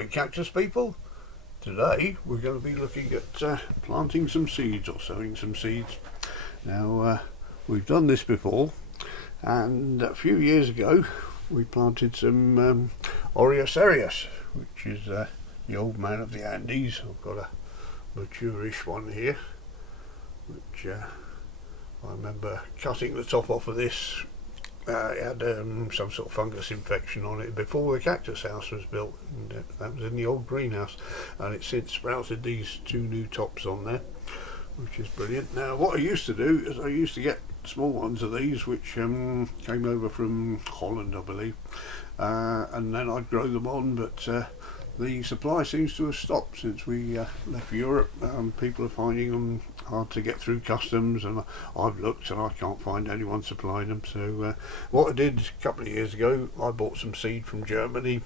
morning, cactus people. Today we're going to be looking at planting some seeds or sowing some seeds. Now we've done this before, and a few years ago we planted some Oreocereus, which is the old man of the Andes. I've got a mature-ish one here, which I remember cutting the top off of this. It had some sort of fungus infection on it before the cactus house was built, and that was in the old greenhouse, and it's since sprouted these two new tops on there, which is brilliant. Now what I used to do is I used to get small ones of these which came over from Holland, I believe, and then I'd grow them on, but the supply seems to have stopped since we left Europe. People are finding them hard to get through customs, and I've looked and I can't find anyone supplying them. So what I did a couple of years ago, I bought some seed from Germany,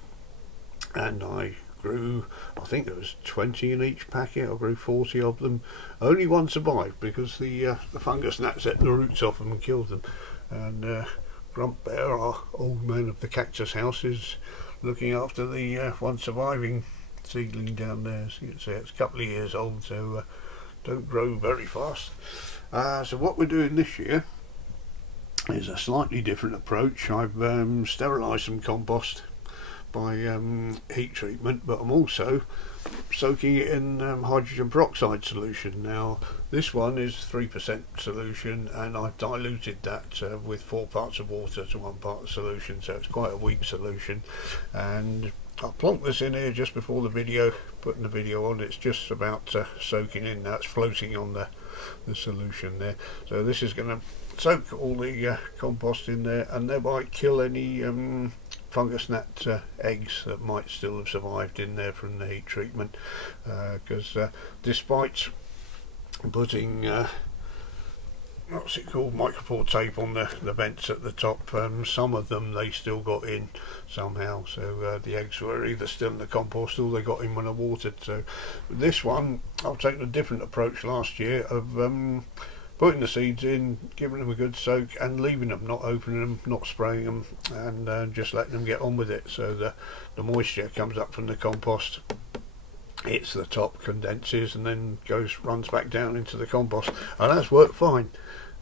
and I grew, I think there was 20 in each packet. I grew 40 of them. Only one survived because the fungus gnats ate the roots off them and killed them. And Grump Bear, our old man of the cactus house, is looking after the one surviving seedling down there. So you can see it's a couple of years old, so don't grow very fast. So what we're doing this year is a slightly different approach. I've sterilised some compost by heat treatment, but I'm also soaking it in hydrogen peroxide solution. Now this one is 3% solution, and I've diluted that with 4 parts of water to 1 part of solution, so it's quite a weak solution. And I plonked this in here just before the video, putting the video on. It's just about soaking in now. It's floating on the solution there. So this is going to soak all the compost in there, and thereby kill any fungus gnat eggs that might still have survived in there from the heat treatment, because despite putting what's it called, micropore tape on the vents at the top, some of them they still got in somehow. So the eggs were either still in the compost or they got in when I watered. So this one I've taken a different approach last year of putting the seeds in, giving them a good soak, and leaving them, not opening them, not spraying them, and just letting them get on with it. So the moisture comes up from the compost, hits the top, condenses, and then runs back down into the compost, and that's worked fine.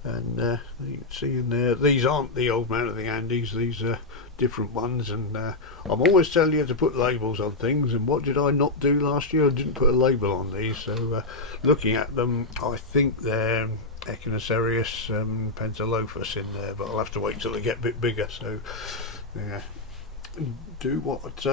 And you can see in there, these aren't the old man of the Andes, these are different ones. And I'm always telling you to put labels on things, and what did I not do last year? I didn't put a label on these. So looking at them, I think they're Echinocerius pentalophus in there, but I'll have to wait till they get a bit bigger. So yeah, do what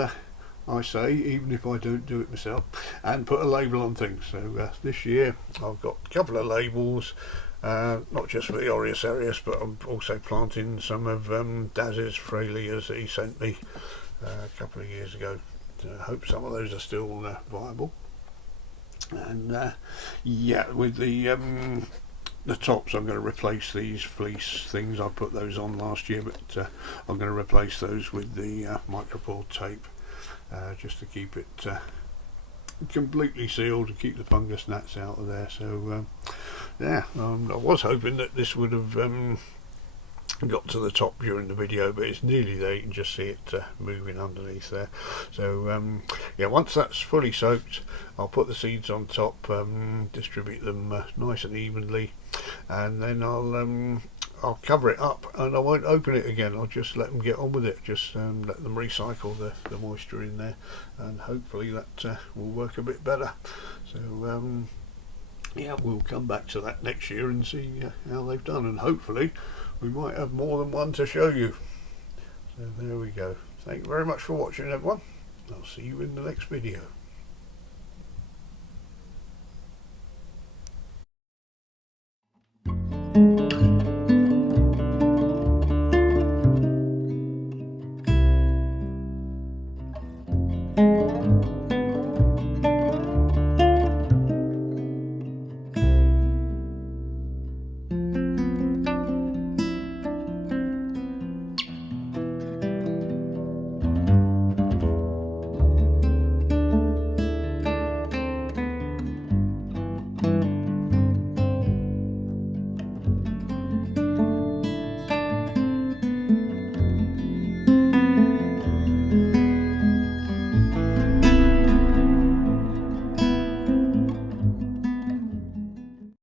I say, even if I don't do it myself, and put a label on things. So this year I've got a couple of labels, not just for the Oreocereus, but I'm also planting some of Daz's Fralias that he sent me a couple of years ago. So I hope some of those are still viable. And yeah, with the tops, I'm going to replace these fleece things. I put those on last year, but I'm going to replace those with the micropore tape, just to keep it completely sealed, to keep the fungus gnats out of there. So yeah, I was hoping that this would have got to the top during the video, but it's nearly there. You can just see it moving underneath there. So yeah, once that's fully soaked, I'll put the seeds on top, distribute them nice and evenly, and then I'll cover it up, and I won't open it again. I'll just let them get on with it, just let them recycle the moisture in there, and hopefully that will work a bit better. So yeah, we'll come back to that next year and see how they've done, and hopefully we might have more than one to show you. So there we go. Thank you very much for watching, everyone. I'll see you in the next video.